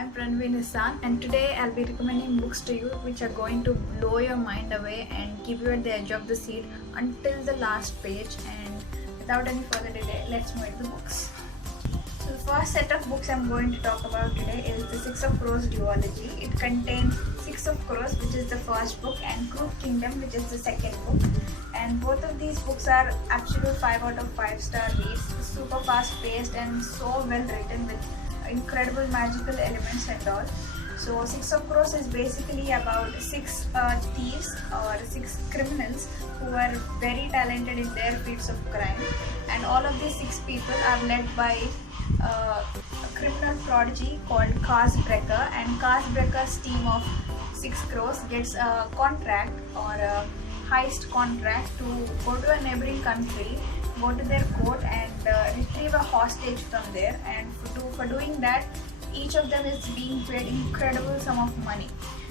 I'm Pranvi Nissan, and today I'll be recommending books to you which are going to blow your mind away and keep you at the edge of the seat until the last page. And without any further delay, let's move into the books. So the first set of books I'm going to talk about today is the Six of Crows duology. It contains Six of Crows, which is the first book, and Crook Kingdom, which is the second book. And both of these books are absolute 5 out of 5 star reads, super fast paced and so well written with incredible magical elements and all. So Six of Crows is basically about six thieves or six criminals who are very talented in their fields of crime, and all of these six people are led by a criminal prodigy called Cars Brecker, and Cars Brecker's team of six crows gets a contract or a heist contract to go to a neighboring country, go to their court and retrieve a hostage from there, and for doing that each of them is being paid incredible sum of money.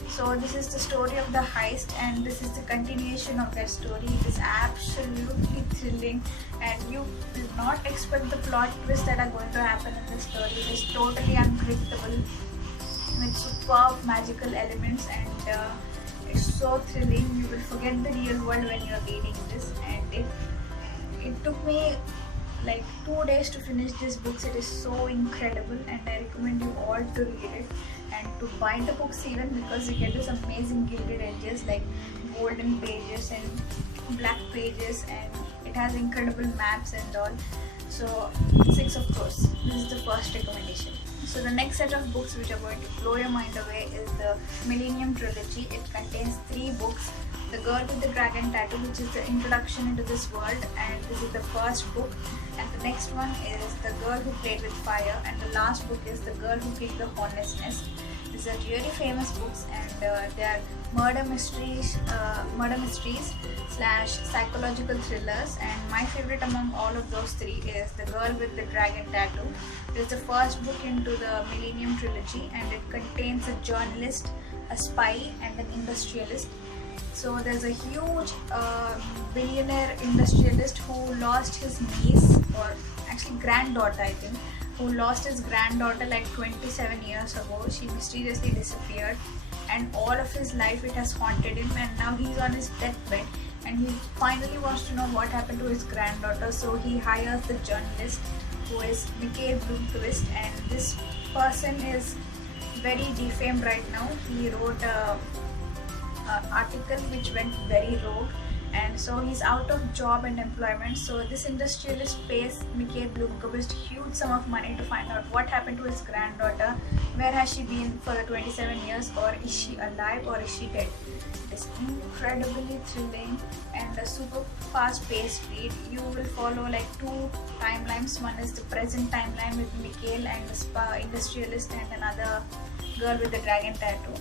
So this is the story of the heist, and this is the continuation of their story. It is absolutely thrilling and you will not expect the plot twists that are going to happen in this story. It is totally unpredictable with superb magical elements, and it's so thrilling. You will forget the real world when you are reading this, and it took me like 2 days to finish this book. It is so incredible, and I recommend you all to read it and to buy the books even, because you get this amazing gilded edges like golden pages and black pages, and it has incredible maps and all. So Six of Crows, this is the first recommendation. So the next set of books which are going to blow your mind away is the Millennium Trilogy. It contains 3 books. The Girl with the Dragon Tattoo, which is the introduction into this world, and this is the first book. And the next one is The Girl Who Played with Fire, and the last book is The Girl Who Killed the Hornet's Nest. These are really famous books, and they are murder mysteries slash psychological thrillers. And my favorite among all of those 3 is The Girl with the Dragon Tattoo. It is the first book into the Millennium Trilogy, and it contains a journalist, a spy, and an industrialist. So there's a huge billionaire industrialist who lost his niece, or actually granddaughter I think, who lost his granddaughter like 27 years ago. She mysteriously disappeared, and all of his life it has haunted him, and now he's on his deathbed and he finally wants to know what happened to his granddaughter. So he hires the journalist, who is Mikhail Blomkvist, and this person is very defamed right now. He wrote a article which went very rogue, and so he's out of job and employment. So this industrialist pays Mikhail Blomkvist huge sum of money to find out what happened to his granddaughter, where has she been for the 27 years, or is she alive or is she dead. It is incredibly thrilling and a super fast paced read. You will follow like 2 timelines. One is the present timeline with Mikhail and the industrialist and another girl with the dragon tattoo,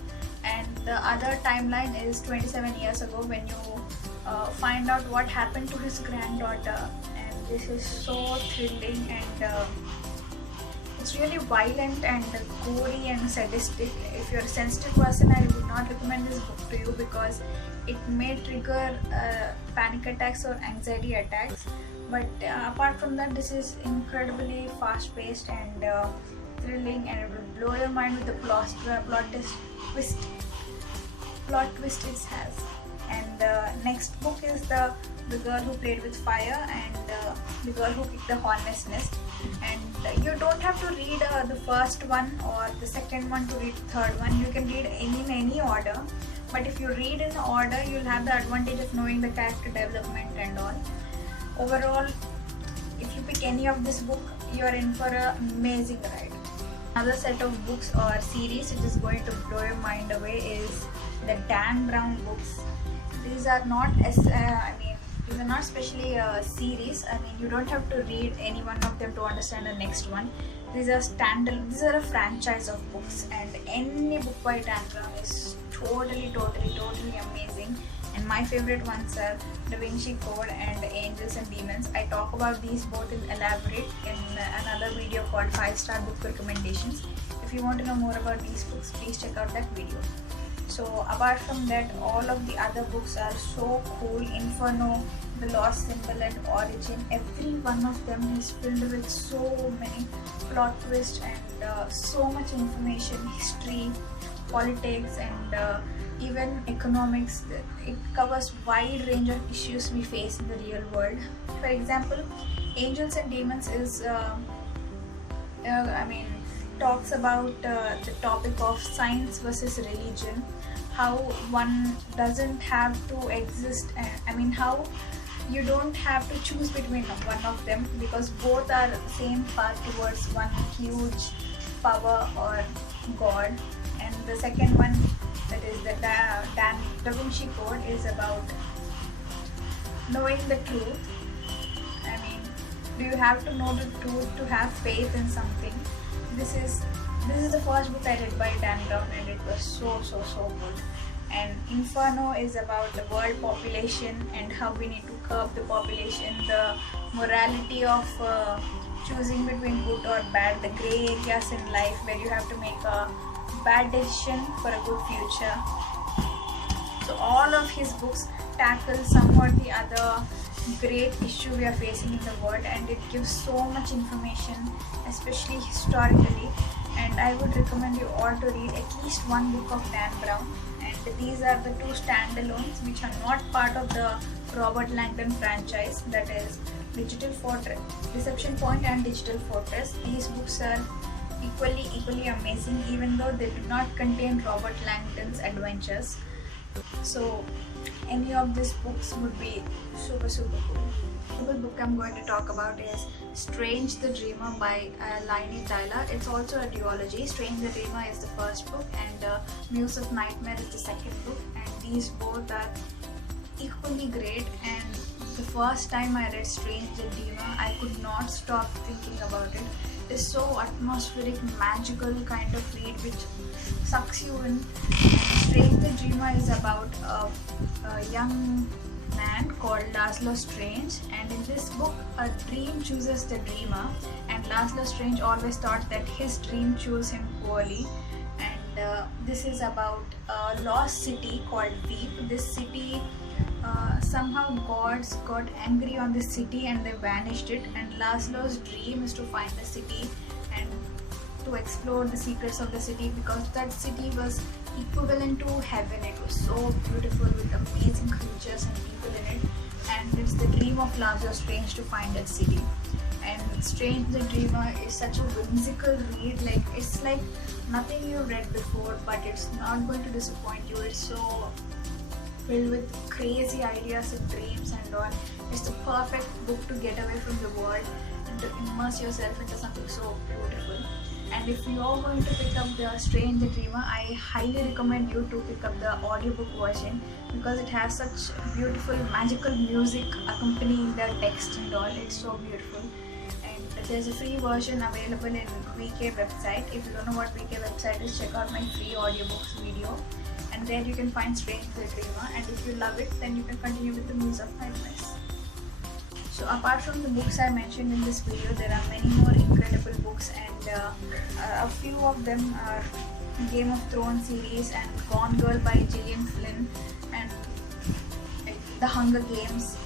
and the other timeline is 27 years ago when you find out what happened to his granddaughter. And this is so thrilling, and it's really violent and gory and sadistic. If you're a sensitive person, I would not recommend this book to you because it may trigger panic attacks or anxiety attacks. But apart from that, this is incredibly fast paced and thrilling, and it will blow your mind with the plot twist it has. And the next book is the Girl Who Played with Fire, and The Girl Who Kicked the Hornet's Nest. And you don't have to read the first one or the second one to read the third one. You can read in any order, but if you read in order, you'll have the advantage of knowing the character development and all. Overall, if you pick any of this book, you're in for an amazing ride. Another set of books or series which is going to blow your mind away is the Dan Brown books. These are not these are not specially a series. You don't have to read any one of them to understand the next one. These are a franchise of books, and any book by Dan Brown is totally amazing. And my favorite ones are Da Vinci Code and Angels and Demons. I talk about these both in elaborate in another video called 5-star book recommendations. If you want to know more about these books, please check out that video. So apart from that, all of the other books are so cool. Inferno, The Lost Symbol, and Origin, every one of them is filled with so many plot twists and so much information, history, politics, and even economics. It covers wide range of issues we face in the real world. For example, Angels and Demons is talks about the topic of science versus religion, how one doesn't have to exist, how you don't have to choose between one of them, because both are the same path towards one huge power or God. And the second one, that is the Da Vinci Code, is about knowing the truth. Do you have to know the truth to have faith in something? This is the first book I read by Dan Brown, and it was so good. And Inferno is about the world population and how we need to curb the population, the morality of choosing between good or bad, the gray areas in life where you have to make a bad decision for a good future. So all of his books tackle some or the other great issue we are facing in the world, and it gives so much information, especially historically. And I would recommend you all to read at least one book of Dan Brown. And these are the two standalones which are not part of the Robert Langdon franchise, that is Digital Fortress, Deception Point and Digital Fortress. These books are equally amazing, even though they do not contain Robert Langdon's adventures. So any of these books would be super cool. The book I'm going to talk about is Strange the Dreamer by Laini Tyler. It's also a duology. Strange the Dreamer is the first book, and Muse of Nightmare is the second book, and these both are equally great. And the first time I read Strange the Dreamer, I could not stop thinking about it. It's so atmospheric, magical kind of read which sucks you in. Strange the Dreamer is about a young man called Laszlo Strange, and in this book a dream chooses the dreamer, and Laszlo Strange always thought that his dream chose him poorly. And this is about a lost city called Veep. This city, somehow gods got angry on this city and they vanished it, and Laszlo's dream is to find the city and to explore the secrets of the city, because that city was equivalent to heaven. It was so beautiful with amazing creatures and people in it, and it's the dream of Laszlo Strange to find that city. And Strange the Dreamer is such a whimsical read, like it's like nothing you've read before, but it's not going to disappoint you. It's so filled with crazy ideas and dreams and all. It's the perfect book to get away from the world and to immerse yourself into something so beautiful. And if you are going to pick up the Strange the Dreamer, I highly recommend you to pick up the audiobook version, because it has such beautiful magical music accompanying the text and all. It's so beautiful. And there's a free version available in VK website. If you don't know what VK website is, check out my free audiobooks video, and there you can find Strange the Dreamer. And if you love it, then you can continue with the Muse of Nightmares. So apart from the books I mentioned in this video, there are many more incredible books, and a few of them are Game of Thrones series and Gone Girl by Gillian Flynn and The Hunger Games.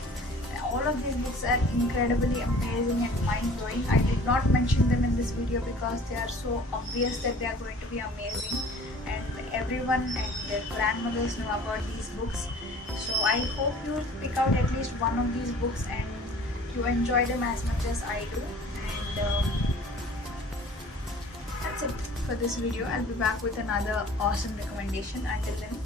All of these books are incredibly amazing and mind-blowing. I did not mention them in this video because they are so obvious that they are going to be amazing, and everyone and their grandmothers know about these books. So I hope you pick out at least one of these books and you enjoy them as much as I do. And that's it for this video. I'll be back with another awesome recommendation. Until then,